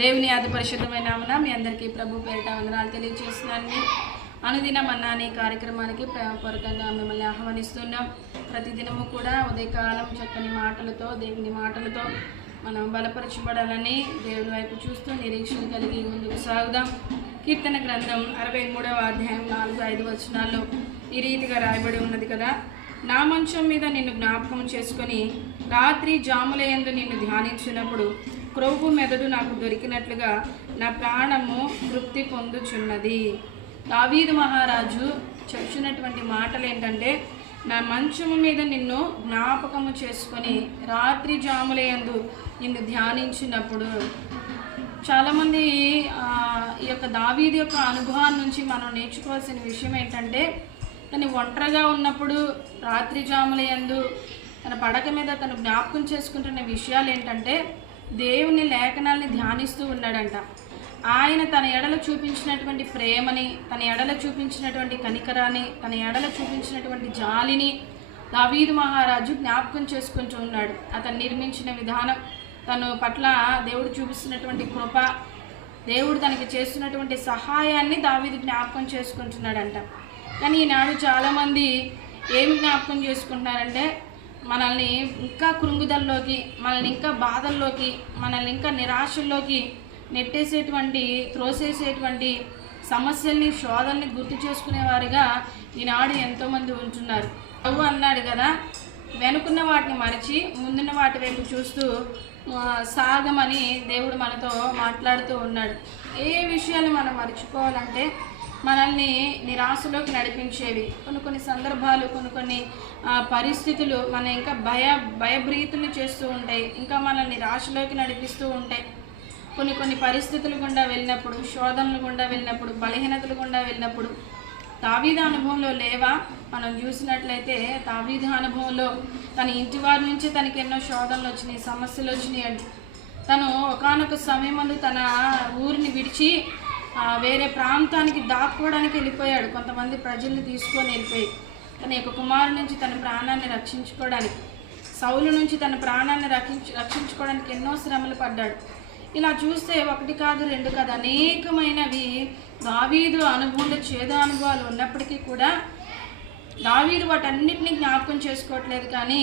దేవుని ఆది పరిశుద్ధమైన నామన మీ అందరికీ ప్రభు పేరిట వందనాలు తెలియజేస్తున్నాను అనుదినం అన్న అనే కార్యక్రమానికి ప్రేమపూర్వకంగా మిమ్మల్ని ఆహ్వానిస్తున్నాం. ప్రతిదినము కూడా ఉదయకాలం చక్కని మాటలతో దేవుని మాటలతో మనం బలపరచబడాలని దేవుని వైపు చూస్తూ నిరీక్షణ కలిగి ముందుకు సాగుదాం. కీర్తన గ్రంథం అరవై మూడవ అధ్యాయం నాలుగు ఐదు వచనాల్లో ఈ రీతిగా రాయబడి ఉన్నది కదా. నా మంచం మీద నిన్ను జ్ఞాపకం చేసుకొని రాత్రి జాములయందు నిన్ను ధ్యానించినప్పుడు క్రొవ్వు మెదడు నాకు దొరికినట్లుగా నా ప్రాణము తృప్తి పొందుచున్నది. దావీదు మహారాజు చెప్తున్నటువంటి మాటలు ఏంటంటే నా మంచము మీద నిన్ను జ్ఞాపకము చేసుకొని రాత్రి జాములయందు నిన్ను ధ్యానించినప్పుడు. చాలామంది ఈ యొక్క దావీది యొక్క అనుభవం నుంచి మనం నేర్చుకోవాల్సిన విషయం ఏంటంటే తను ఒంటరిగా ఉన్నప్పుడు రాత్రి జాములయందు తన పడక మీద తను జ్ఞాపకం చేసుకుంటున్న విషయాలు ఏంటంటే దేవుని లేఖనాల్ని ధ్యానిస్తూ ఉన్నాడంట. ఆయన తన ఎడల చూపించినటువంటి ప్రేమని తన ఎడల చూపించినటువంటి కనికరాన్ని తన ఎడల చూపించినటువంటి జాలిని దావీదు మహారాజు జ్ఞాపకం చేసుకుంటూ ఉన్నాడు. అతను నిర్మించిన విధానం తను పట్ల దేవుడు చూపిస్తున్నటువంటి కృప దేవుడు తనకి చేస్తున్నటువంటి సహాయాన్ని దావీదు జ్ఞాపకం చేసుకుంటున్నాడంట. కానీ ఈనాడు చాలామంది ఏం జ్ఞాపకం చేసుకుంటున్నారంటే మనల్ని ఇంకా కృంగుదల్లోకి మనల్ని ఇంకా బాధల్లోకి మనల్ని ఇంకా నిరాశల్లోకి నెట్టేసేటువంటి త్రోసేసేటువంటి సమస్యల్ని శోధల్ని గుర్తు చేసుకునేవారుగా ఈనాడు ఎంతోమంది ఉంటున్నారు. ప్రభు అన్నాడు కదా వెనుకున్న వాటిని మరచి ముందున్న వాటి వైపు చూస్తూ సాగమని దేవుడు మనతో మాట్లాడుతూ ఉన్నాడు. ఏ విషయాలు మనం మర్చిపోవాలంటే మనల్ని నిరాశలోకి నడిపించేవి. కొన్ని కొన్ని సందర్భాలు కొన్ని కొన్ని పరిస్థితులు మన ఇంకా భయ భయభ్రీతులు చేస్తూ ఉంటాయి. ఇంకా మనల్ని నిరాశలోకి నడిపిస్తూ ఉంటాయి. కొన్ని కొన్ని పరిస్థితులు గుండా వెళ్ళినప్పుడు శోధనలు గుండా వెళ్ళినప్పుడు బలహీనతలు గుండా వెళ్ళినప్పుడు తావీద అనుభవంలో లేవా? మనం చూసినట్లయితే తావీద అనుభవంలో తన ఇంటి వారి నుంచి తనకి ఎన్నో శోధనలు వచ్చినాయి సమస్యలు వచ్చినాయి అండి తను ఒకానొక సమయమందు తన ఊరిని విడిచి వేరే ప్రాంతానికి దాక్కోవడానికి వెళ్ళిపోయాడు. కొంతమంది ప్రజల్ని తీసుకొని వెళ్ళిపోయి తన యొక్క కుమారు నుంచి తన ప్రాణాన్ని రక్షించుకోవడానికి సౌలు నుంచి తన ప్రాణాన్ని రక్షించు రక్షించుకోవడానికి ఎన్నో శ్రమలు పడ్డాడు. ఇలా చూస్తే ఒకటి కాదు రెండు కాదు అనేకమైనవి దావీదు అనుభవంలో చేదు అనుభవాలు ఉన్నప్పటికీ కూడా దావీదు వాటన్నిటిని జ్ఞాపకం చేసుకోవట్లేదు కానీ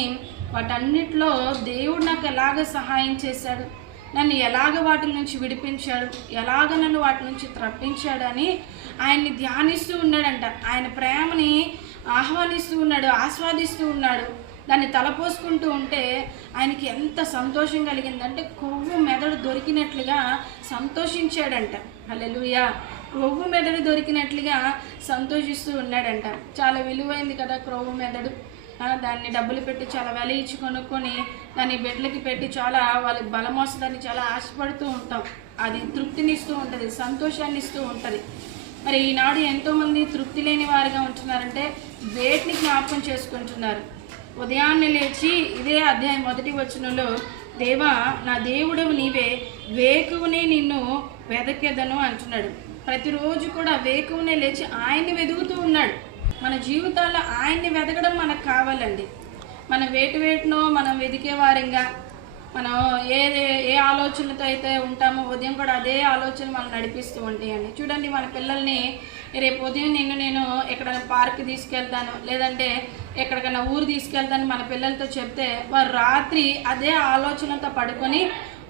వాటన్నిటిలో దేవుడు నాకు ఎలాగ సహాయం చేశాడు? నన్ను ఎలాగ వాటి నుంచి విడిపించాడు? ఎలాగ నన్ను వాటి నుంచి తప్పించాడు అని ఆయన్ని ధ్యానిస్తూ ఉన్నాడంట. ఆయన ప్రేమని ఆహ్వానిస్తూ ఉన్నాడు ఆస్వాదిస్తూ ఉన్నాడు. దాన్ని తలపోసుకుంటూ ఉంటే ఆయనకి ఎంత సంతోషం కలిగిందంటే కొవ్వు మెదడు దొరికినట్లుగా సంతోషించాడంట. హల్లెలూయా. క్రొవ్వు మెదడు దొరికినట్లుగా సంతోషిస్తూ ఉన్నాడంట. చాలా విలువైంది కదా క్రొవ్వు మెదడు. దాన్ని డబ్బులు పెట్టి చాలా వెల ఇచ్చి కొనుక్కొని దాన్ని బిడ్డలకి పెట్టి చాలా వాళ్ళకి బలం వస్తుందని చాలా ఆశపడుతూ ఉంటాం. అది తృప్తినిస్తూ ఉంటుంది సంతోషాన్ని ఇస్తూ ఉంటుంది. మరి ఈనాడు ఎంతోమంది తృప్తి లేని వారిగా ఉంటున్నారంటే వేటిని జ్ఞాపకం చేసుకుంటున్నారు. ఉదయాన్నే లేచి ఇదే అధ్యాయం మొదటి వచనంలో దేవా నా దేవుడవు నీవే వేకువనే నిన్ను వెదకెదను అంటున్నాడు. ప్రతిరోజు కూడా వేకువనే లేచి ఆయన్ని వెదుగుతూ ఉన్నాడు. మన జీవితాల్లో ఆయన్ని వెతకడం మనకు కావాలండి. మన వేటు వేటునో మనం వెతికే వారంగా మనం ఏ ఏ ఆలోచనలతో అయితే ఉంటామో ఉదయం కూడా అదే ఆలోచన మనం నడిపిస్తూ ఉంటాయండి. చూడండి మన పిల్లల్ని రేపు ఉదయం నిన్ను నేను ఎక్కడైనా పార్క్ తీసుకెళ్తాను. లేదంటే ఎక్కడికైనా ఊరు తీసుకెళ్తాను మన పిల్లలతో చెప్తే వారు రాత్రి అదే ఆలోచనతో పడుకొని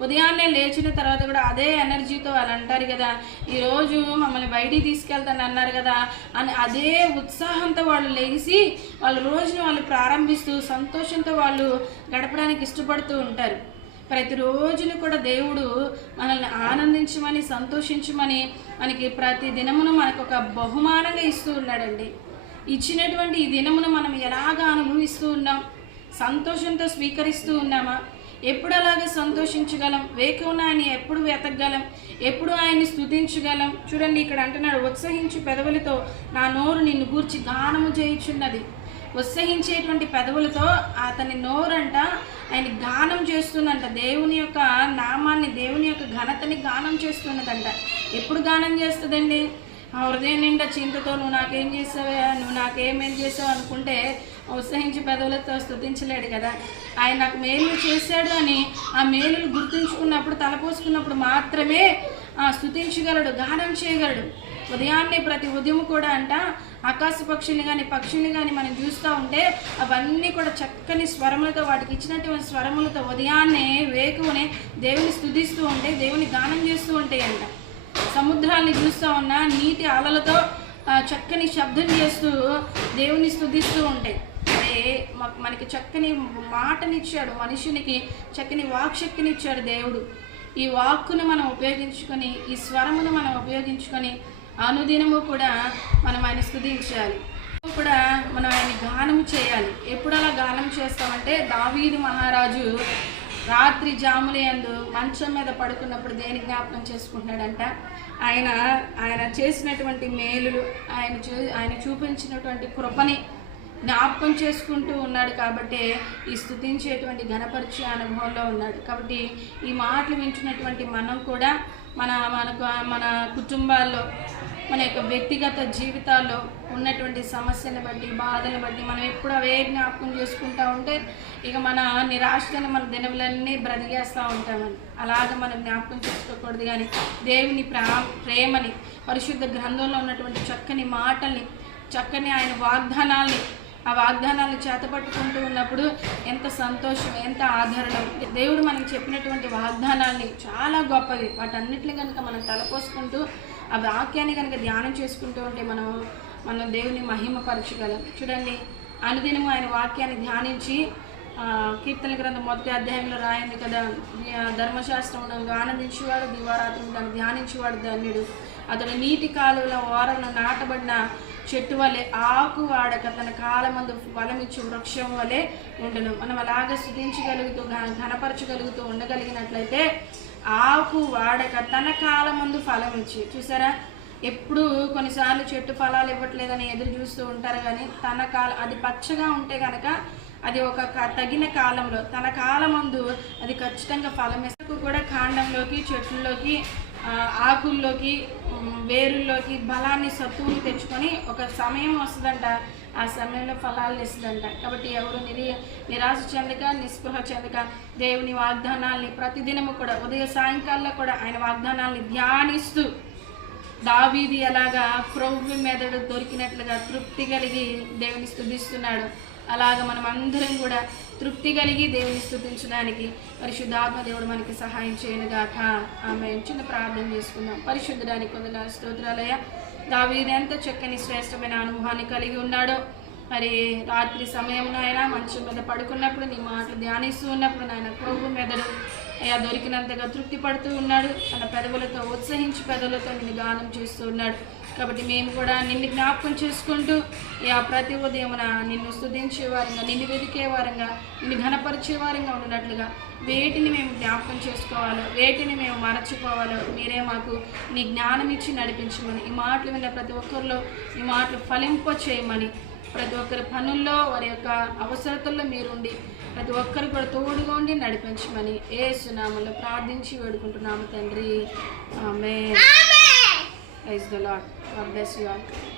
ఉదయాన్నే లేచిన తర్వాత కూడా అదే ఎనర్జీతో వాళ్ళు అంటారు కదా. ఈరోజు మమ్మల్ని బయటికి తీసుకెళ్తాను అన్నారు కదా అని అదే ఉత్సాహంతో వాళ్ళు లేచి వాళ్ళ రోజును వాళ్ళు ప్రారంభిస్తూ సంతోషంతో వాళ్ళు గడపడానికి ఇష్టపడుతూ ఉంటారు. ప్రతిరోజును కూడా దేవుడు మనల్ని ఆనందించమని సంతోషించమని మనకి ప్రతి దినమును మనకు ఒక బహుమానంగా ఇస్తూ ఉన్నాడండి. ఇచ్చినటువంటి ఈ దినమును మనం ఎలాగా అనుభవిస్తూ ఉన్నాం? సంతోషంతో స్వీకరిస్తూ ఉన్నామా? ఎప్పుడు అలాగే సంతోషించగలం? వేకువన ఆయన ఎప్పుడు వెతకగలం? ఎప్పుడు ఆయన్ని స్థుతించగలం చూడండి ఇక్కడ అంటున్నాడు ఉత్సహించు పెదవులతో నా నోరు నిన్ను గూర్చి గానము చేయుచున్నది. ఉత్సహించేటువంటి పెదవులతో అతని నోరంట ఆయన గానం చేస్తుందంట దేవుని యొక్క నామాన్ని దేవుని యొక్క ఘనతని గానం చేస్తున్నదంట. ఎప్పుడు గానం చేస్తుందండి? ఆ హృదయం నిండా చింతతో నువ్వు నాకేం చేసావా? నువ్వు నాకేమేం చేసావు అనుకుంటే ఉత్సహించి పెదవులతో స్థుతించలేడు కదా. ఆయన నాకు మేలు చేశాడు అని ఆ మేలును గుర్తుంచుకున్నప్పుడు తలపోసుకున్నప్పుడు మాత్రమే స్థుతించగలడు గానం చేయగలడు. ఉదయాన్నే ప్రతి ఉదయం కూడా అంట ఆకాశ పక్షుల్ని కానీ పక్షుల్ని కానీ మనం చూస్తూ ఉంటే అవన్నీ కూడా చక్కని స్వరములతో వాటికి ఇచ్చినటువంటి స్వరములతో ఉదయాన్నే వేకువనే దేవుని స్థుతిస్తూ ఉంటే దేవుని గానం చేస్తూ ఉంటాయి అంట. సముద్రాల్ని చూస్తూ ఉన్న నీటి అలలతో చక్కని శబ్దం చేస్తూ దేవుని స్థుతిస్తూ ఉంటాయి అదే మనకి చక్కని మాటనిచ్చాడు మనుషునికి చక్కని వాక్శక్తినిచ్చాడు దేవుడు. ఈ వాక్కును మనం ఉపయోగించుకొని ఈ స్వరమును మనం ఉపయోగించుకొని అనుదినము కూడా మనం ఆయన స్థుతించాలి. కూడా మనం ఆయన గానం చేయాలి. ఎప్పుడు అలా గానం చేస్తామంటే దావీదు మహారాజు రాత్రి జాములయందు మంచం మీద పడుకున్నప్పుడు దేని జ్ఞాపకం చేసుకుంటున్నాడంట? ఆయన ఆయన చేసినటువంటి మేలులు ఆయన చూ ఆయన చూపించినటువంటి కృపని జ్ఞాపకం చేసుకుంటూ ఉన్నాడు కాబట్టి ఈ స్థుతించేటువంటి ఘనపరిచే అనుభవంలో ఉన్నాడు. కాబట్టి ఈ మాటలు వింటున్నటువంటి మనం కూడా మన మనకు మన కుటుంబాల్లో మన యొక్క వ్యక్తిగత జీవితాల్లో ఉన్నటువంటి సమస్యలను బట్టి బాధలను బట్టి మనం ఎప్పుడు అవే జ్ఞాపకం చేసుకుంటూ ఉంటే ఇక మన నిరాశలను మన దినములన్నీ బ్రతికేస్తూ ఉంటామని అలాగ మనం జ్ఞాపకం చేసుకోకూడదు కానీ దేవుని ప్రా ప్రేమని పరిశుద్ధ గ్రంథంలో ఉన్నటువంటి చక్కని మాటల్ని చక్కని ఆయన వాగ్దానాల్ని ఆ వాగ్దానాలు చేతపట్టుకుంటూ ఉన్నప్పుడు ఎంత సంతోషం ఎంత ఆదరణ. దేవుడు మనకి చెప్పినటువంటి వాగ్దానాల్ని చాలా గొప్పవి. వాటన్నిటిని కనుక మనం తలపోసుకుంటూ ఆ వాక్యాన్ని కనుక ధ్యానం చేసుకుంటూ ఉంటే మనం మనం దేవుని మహిమపరచగలం. చూడండి అనుదినము ఆయన వాక్యాన్ని ధ్యానించి కీర్తన గ్రంథం మొదటి అధ్యాయంలో రాయింది కదా. ధర్మశాస్త్రం ఆనందించేవాడు దివారాత్రం దాన్ని ధ్యానించేవాడు ధన్యుడు. అతడు నీటి కాలువల ఓరను నాటబడిన చెట్టు వలె ఆకు వాడక తన కాలమందు ఫలమిచ్చు వృక్షం వలె ఉండను. మనం అలాగ స్థుతించగలుగుతూ ఘనపరచగలుగుతూ ఉండగలిగినట్లయితే ఆకు వాడక తన కాలమందు ఫలం ఇచ్చి చూసారా? ఎప్పుడు కొన్నిసార్లు చెట్టు ఫలాలు ఇవ్వట్లేదని ఎదురు చూస్తూ ఉంటారు కానీ తన కాల అది పచ్చగా ఉంటే కనుక అది ఒక తగిన కాలంలో తన కాలమందు అది ఖచ్చితంగా ఫలం కూడా కాండంలోకి చెట్లలోకి ఆకుల్లోకి వేరుల్లోకి బలాన్ని సత్తువుని తెచ్చుకొని ఒక సమయం వస్తుందంట. ఆ సమయంలో ఫలాలు ఇస్తుందంట కాబట్టి ఎవరు నిరి నిరాశ చెందక నిస్పృహ చెందక దేవుని వాగ్దానాల్ని ప్రతిదినము కూడా ఉదయ సాయంకాలంలో కూడా ఆయన వాగ్దానాల్ని ధ్యానిస్తూ దావీది అలాగా క్రొవ్వు మెదడు దొరికినట్లుగా తృప్తి కలిగి దేవుని స్తుతిస్తున్నాడు అలాగ మనం అందరం కూడా తృప్తి కలిగి దేవుని స్థుతించడానికి పరిశుద్ధాత్మ దేవుడు మనకి సహాయం చేయనుగాక ఆమె చిన్న ప్రార్థన చేసుకుందాం. పరిశుద్ధడానికి కొందరు స్తోత్రాలయ దావీది ఎంత చక్కని శ్రేష్టమైన అనుభవాన్ని కలిగి ఉన్నాడో. మరి రాత్రి సమయంలో ఆయన మంచం మీద పడుకున్నప్పుడు నీ మాటలు ధ్యానిస్తూ ఉన్నప్పుడు నాయన ప్రభు మెదడు అయ్యా దొరికినంతగా తృప్తి పడుతూ ఉన్నాడు. తన పెదవులతో ఉత్సహించి పెదవులతో నేను గానం చేస్తూ ఉన్నాడు. కాబట్టి మేము కూడా నిన్ను జ్ఞాపకం చేసుకుంటూ అయ్యా ప్రతి ఉదయమున నిన్ను స్తుతించే వారంగా నిన్ను వెతికే వారంగా నిన్ను ఘనపరిచే వారంగా ఉన్నట్లుగా వేటిని మేము జ్ఞాపకం చేసుకోవాలో వేటిని మేము మరచిపోవాలో మీరే మాకు నీ జ్ఞానం ఇచ్చి నడిపించమని ఈ మాటలు విన్న ప్రతి ఒక్కరిలో ఈ మాటలు ఫలింప చేయమని ప్రతి ఒక్కరి పనుల్లో వారి యొక్క అవసరతల్లో మీరుండి ప్రతి ఒక్కరు కూడా తోడుగా ఉండి నడిపించమని ఏ సునామంలో ప్రార్థించి వేడుకుంటున్నాము తండ్రి. ఆమె praise the lord God bless you all.